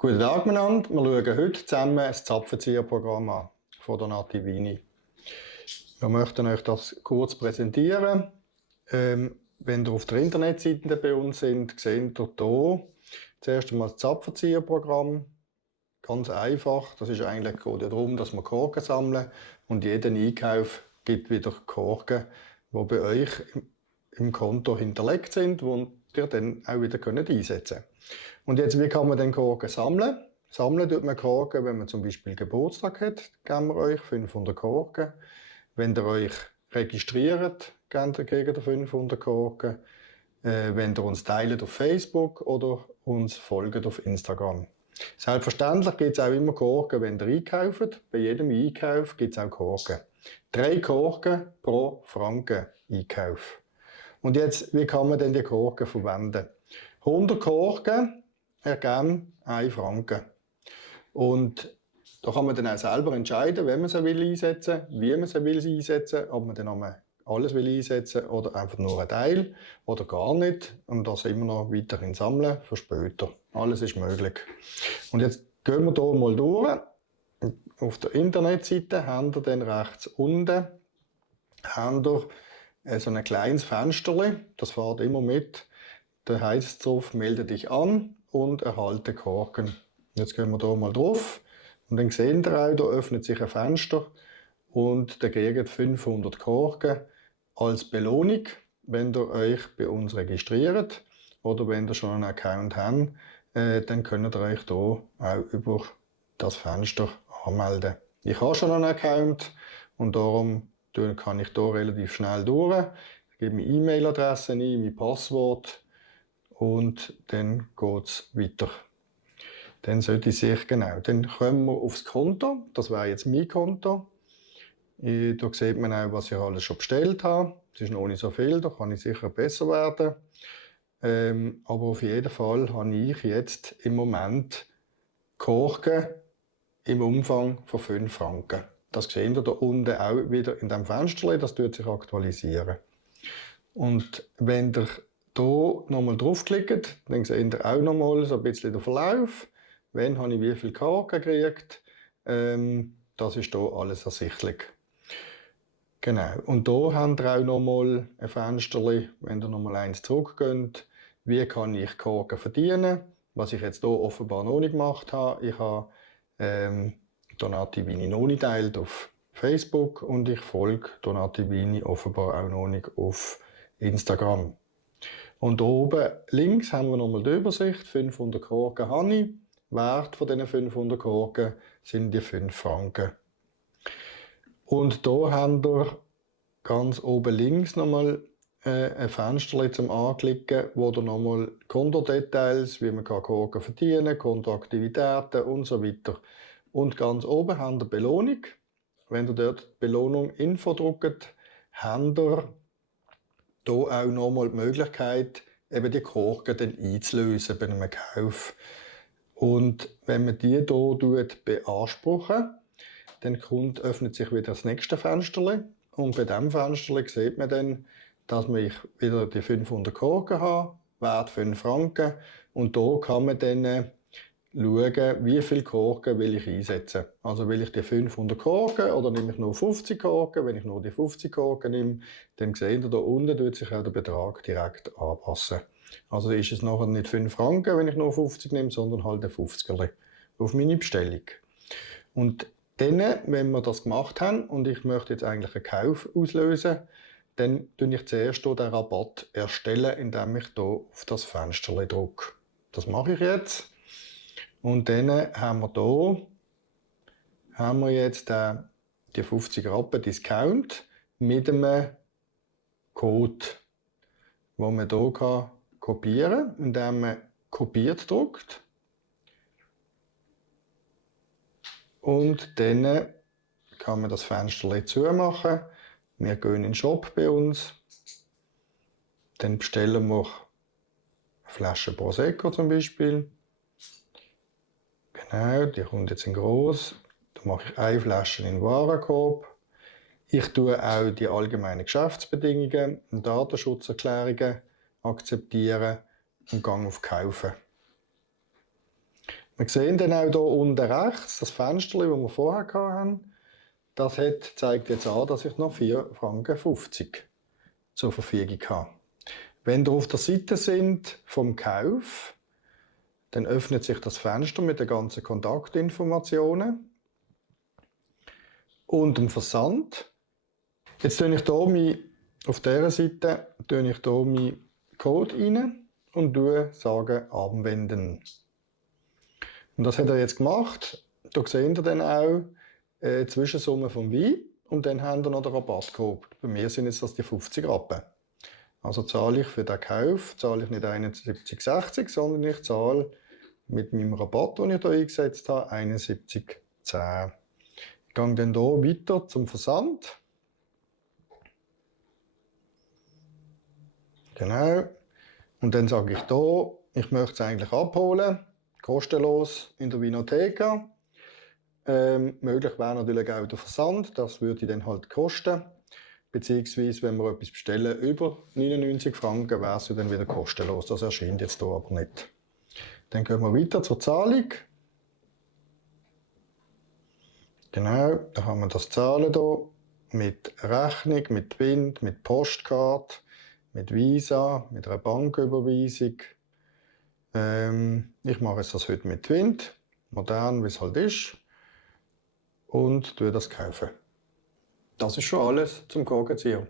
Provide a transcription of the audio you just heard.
Guten Tag miteinander. Wir schauen heute zusammen das Zapfenzieherprogramm an von der Nativini. Wir möchten euch das kurz präsentieren. Wenn ihr auf der Internetseite bei uns seid, seht ihr hier zuerst einmal das Zapfenzieherprogramm. Ganz einfach. Das ist eigentlich darum, dass wir Korken sammeln und jeden Einkauf gibt wieder Korken, die bei euch im Konto hinterlegt sind, die ihr dann auch wieder einsetzen könnt. Und jetzt, wie kann man den Korken sammeln? Sammeln tut man Korken, wenn man zum Beispiel Geburtstag hat, geben wir euch 500 Korken. Wenn ihr euch registriert, kriegt ihr 500 Korken. Wenn ihr uns teilt auf Facebook oder uns folgt auf Instagram. Selbstverständlich gibt es auch immer Korken, wenn ihr einkauft. Bei jedem Einkauf gibt es auch Korken. 3 Korken pro Franken Einkauf. Und jetzt, wie kann man denn die Korken verwenden? 100 Korken ergeben 1 Franken. Und da kann man dann auch selber entscheiden, wenn man sie einsetzen will, wie man sie einsetzen will, ob man dann alles einsetzen will oder einfach nur einen Teil oder gar nicht. Und das immer noch weiterhin sammeln für später. Alles ist möglich. Und jetzt gehen wir hier mal durch. Auf der Internetseite habt ihr dann rechts unten so ein kleines Fensterchen. Das fährt immer mit. Da heisst es drauf, melde dich an und erhalte Korken. Jetzt gehen wir hier mal drauf. Und dann seht ihr auch, da öffnet sich ein Fenster und da kriegt 500 Korken als Belohnung, wenn ihr euch bei uns registriert oder wenn ihr schon einen Account habt, dann könnt ihr euch hier auch über das Fenster anmelden. Ich habe schon einen Account und darum kann ich hier relativ schnell durch. Ich gebe meine E-Mail-Adresse ein, mein Passwort und dann geht es weiter. Dann sollte ich sich, genau, dann kommen wir aufs Konto. Das wäre jetzt mein Konto. Da sieht man auch, was ich alles schon bestellt habe. Es ist noch nicht so viel, da kann ich sicher besser werden. Aber auf jeden Fall habe ich jetzt im Moment Korken im Umfang von 5 Franken. Das seht ihr da unten auch wieder in diesem Fenster, das tut sich aktualisieren. Und wenn ihr hier nochmal draufklickt, dann seht ihr auch nochmal so ein bisschen den Verlauf. Wann habe ich wie viel Korken gekriegt? Das ist hier alles ersichtlich. Genau. Und hier habt ihr auch nochmal ein Fenster, wenn ihr nochmal eins zurückgeht. Wie kann ich Korken verdienen? Was ich jetzt hier offenbar noch nicht gemacht habe. Ich habe Nativini noch nicht geteilt auf Facebook und ich folge Nativini offenbar auch noch nicht auf Instagram. Und oben links haben wir nochmal die Übersicht. 500 Korken habe ich. Wert von diesen 500 Korken sind die 5 Franken. Und hier haben wir ganz oben links nochmal ein Fenster zum Anklicken, wo ihr nochmal Kontodetails, wie man Korken verdienen kann, Kontoaktivitäten und so weiter. Und ganz oben haben wir Belohnung. Wenn ihr dort Belohnung Info drückt, habt ihr hier auch nochmal die Möglichkeit, eben die Korken dann einzulösen bei einem Kauf. Und wenn man die hier beanspruchen, dann öffnet sich wieder das nächste Fenster. Und bei diesem Fenster sieht man dann, dass ich wieder die 500 Korken habe, Wert 5 Franken. Und hier kann man dann schauen, wie viele Korken will ich einsetzen. Also will ich die 500 Korken oder nehme ich nur 50 Korken? Wenn ich nur die 50 Korken nehme, dann seht ihr, da unten tut sich auch der Betrag direkt anpassen. Also ist es nachher nicht 5 Franken, wenn ich nur 50 nehme, sondern halt ein 50er auf meine Bestellung. Und dann, wenn wir das gemacht haben und ich möchte jetzt eigentlich einen Kauf auslösen, dann tue ich zuerst den Rabatt erstellen, indem ich hier auf das Fenster drücke. Das mache ich jetzt. Und dann haben wir jetzt die 50 Rappen Discount mit einem Code, den man hier kopieren kann, indem man kopiert drückt. Und dann kann man das Fenster zumachen. Wir gehen in den Shop bei uns. Dann bestellen wir eine Flasche Prosecco zum Beispiel. Genau, die kommt jetzt in gross. Da mache ich eine Flasche in den Warenkorb. Ich tue auch die allgemeinen Geschäftsbedingungen und Datenschutzerklärungen akzeptieren und gehe auf Kaufen. Wir sehen dann auch hier unten rechts, das Fenster, das wir vorher hatten, das zeigt jetzt an, dass ich noch 4,50 Franken zur Verfügung habe. Wenn ihr auf der Seite sind vom Kauf, dann öffnet sich das Fenster mit den ganzen Kontaktinformationen und dem Versand. Jetzt tue ich hier auf dieser Seite meinen Code rein und sage anwenden. Und das hat er jetzt gemacht. Da seht ihr dann auch die Zwischensumme vom Wein und dann haben wir noch den Rabattcode. Bei mir sind jetzt das die 50 Rappen. Also zahle ich für den Kauf nicht 71,60, sondern ich zahle mit meinem Rabatt, den ich hier eingesetzt habe, 71,10. Ich gehe dann hier weiter zum Versand. Genau. Und dann sage ich hier, ich möchte es eigentlich abholen, kostenlos in der Winotheka. Möglich wäre natürlich auch der Versand, das würde dann halt kosten. Beziehungsweise, wenn wir etwas bestellen über 99 Franken, wäre es dann wieder kostenlos. Das erscheint jetzt hier aber nicht. Dann gehen wir weiter zur Zahlung. Genau, da haben wir das Zahlen hier mit Rechnung, mit Twint, mit Postkarte, mit Visa, mit einer Banküberweisung. Ich mache jetzt das heute mit Twint, modern wie es halt ist, und das kaufen. Das ist schon alles zum Korkenzieher.